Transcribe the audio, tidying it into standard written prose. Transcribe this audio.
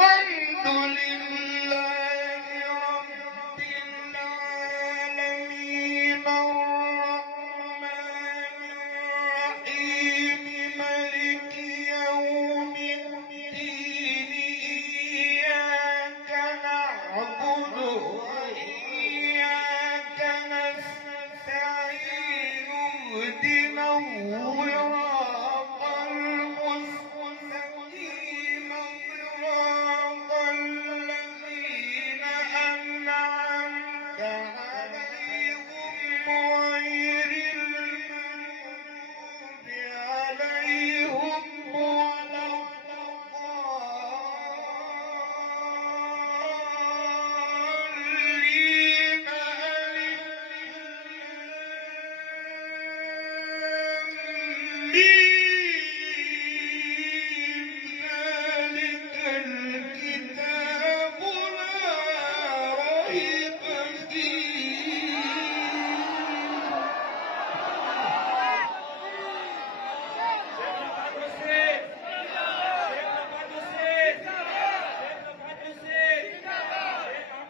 الحمد لله رب العالمين الرحمن الرحيم مالك يوم الدين إياك نعبد وإياك نستعين اهدنا الصراط المستقيم صراط الذين أنعمت عليهم غير المغضوب عليهم ولا الضالين ذلك الكتاب لا ريب